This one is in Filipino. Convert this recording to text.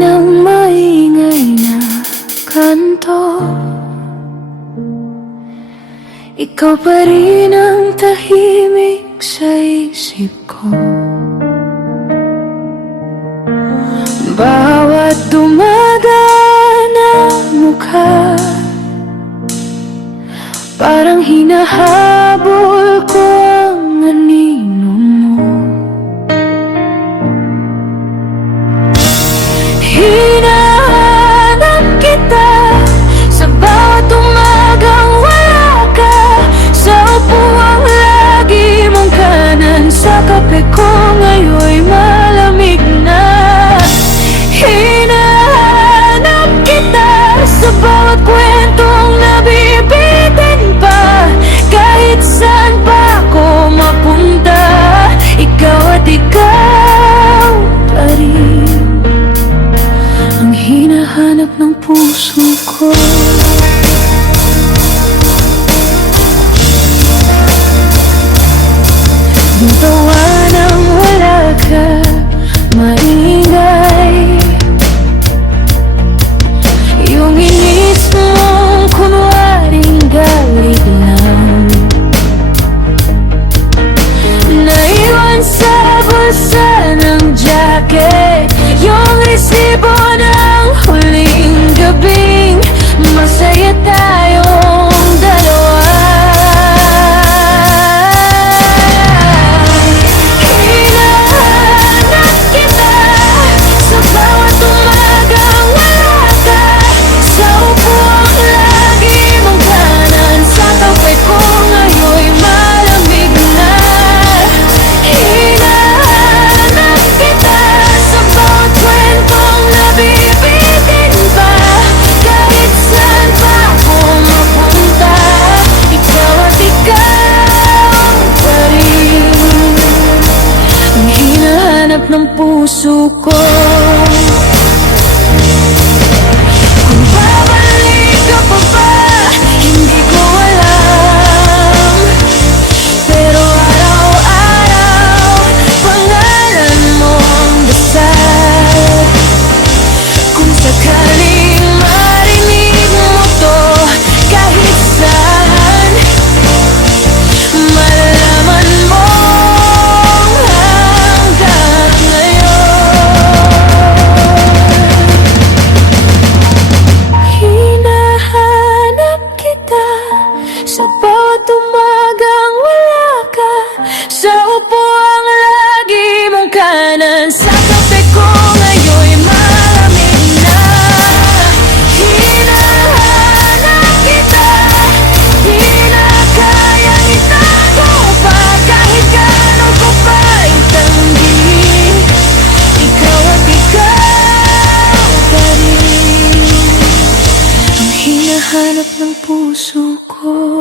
ng maingay na kanto. Ikaw pa rin ang tahimik sa isip ko. Bawat dumadaan na mukha, parang hinahabol ko ang anino mo. Hinahanap kita sa bawat umagang wala ka, sa upuang lagi mong kanan, sa kape ko ngayon'y malamig na. Hinahanap kita sa bawat kwentong nabibitin pa, kahit saan pa ako mapunta, ikaw at ikaw pa rin ang hinahanap ng puso ko. Yung tawanang wala ka, maingay. Yung inis mong kunwaring galit lang, naiwan sa bulsa ng jacket yung resibo ng huling gabing masaya tayong dalawa. Hinahanap kita sa bawat umagang wala ka, sa upuang lagi mong kanan, sa kape ko ngayon'y malamig na. Hinahanap kita sa bawat kwentong nabibitin pa, kahit saan pa ako mapunta, ikaw at ikaw pa rin ang hinahanap ng puso ko. Kung babalik ka pa ba, hindi ko alam, pero araw-araw pangalan mong dasal. Kung sakaling marinig mo to kahit saan, malalaman mo hanggang ngayon. Hinahanap kita sa bawat umagang wala ka, sa upuang lagi mong kanan, sa kape ko ngayon'y malamig na. Hinahanap kita, di na kayang itago pa, kahit gaano ko pa itanggi, ikaw at ikaw pa rin ang hinahanap ng puso ko.